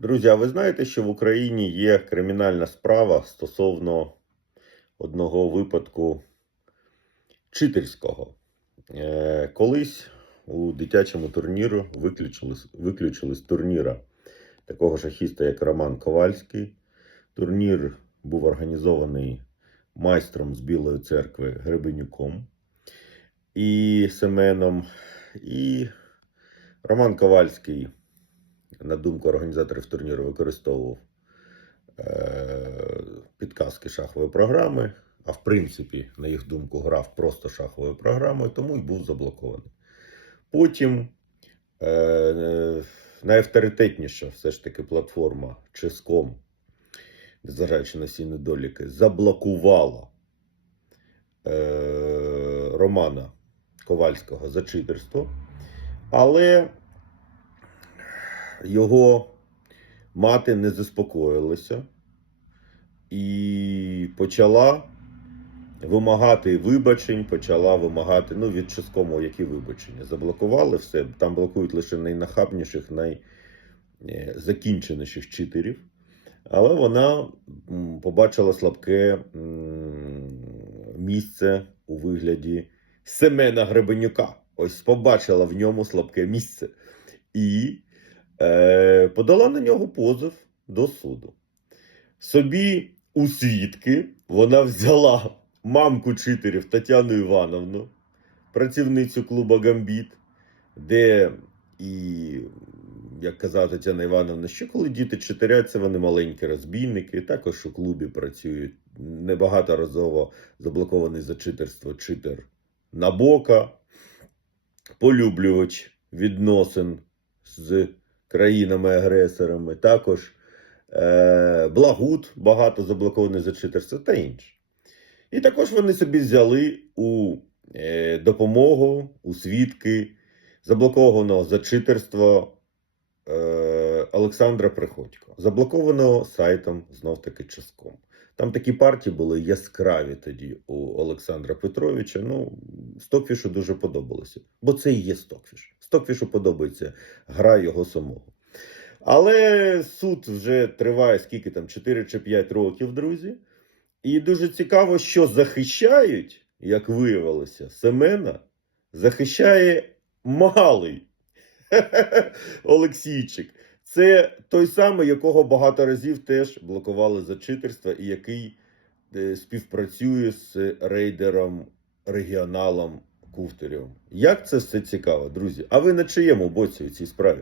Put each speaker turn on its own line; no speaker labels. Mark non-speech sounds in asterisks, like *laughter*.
Друзі, а ви знаєте, що в Україні є кримінальна справа стосовно одного випадку читерського. Е, колись у дитячому турніру виключили, виключили з турніра такого шахіста, як Роман Ковальський. Турнір був організований майстром з Білої церкви Гребенюком і Семеном. І Роман Ковальський на думку організаторів турніру, використовував е, підказки шахової програми, а в принципі, на їх думку, грав просто шаховою програмою, тому і був заблокований. Потім е, найавторитетніша все ж таки платформа Ческом, незважаючи на всі недоліки, заблокувала е, Романа Ковальського за читерство. Але його мати не заспокоїлася і почала вимагати вибачень, почала вимагати, ну, від Ческому, які вибачення. Заблокували все. Там блокують лише найнахабніших, найзакінченіших читерів. Але вона побачила слабке місце у вигляді Семена Гребенюка. Ось побачила в ньому слабке місце. І е, подала на нього позов до суду. Собі у свідки вона взяла мамку читерів Тетяну Івановну, працівницю клуба Гамбіт, де і, як казала Тетяна Івановна, що коли діти читеряться, вони маленькі розбійники, також у клубі працюють небагаторазово заблокований за читерство читер Набока, полюблювач відносин з країнами-агресорами, також е, Благут багато заблокований за читерство та інше. І також вони собі взяли у е, допомогу, у свідки заблокованого за читерство е, Олександра Приходько, заблокованого сайтом знов-таки Ческом. Там такі партії були яскраві тоді у Олександра Петровича. Ну, Стокфішу дуже подобалося, бо це і є Стокфіш. Стокфішу подобається гра його самого. Але суд вже триває скільки там, 4 чи 5 років, друзі. І дуже цікаво, що захищають, як виявилося, Семена захищає малий *laughs* Олексійчик. Це той самий, якого багато разів теж блокували за читерство, і який е, співпрацює з рейдером регіоналом Куфтерєвим. Як це все цікаво, друзі? А ви на чиєму боці у цій справі?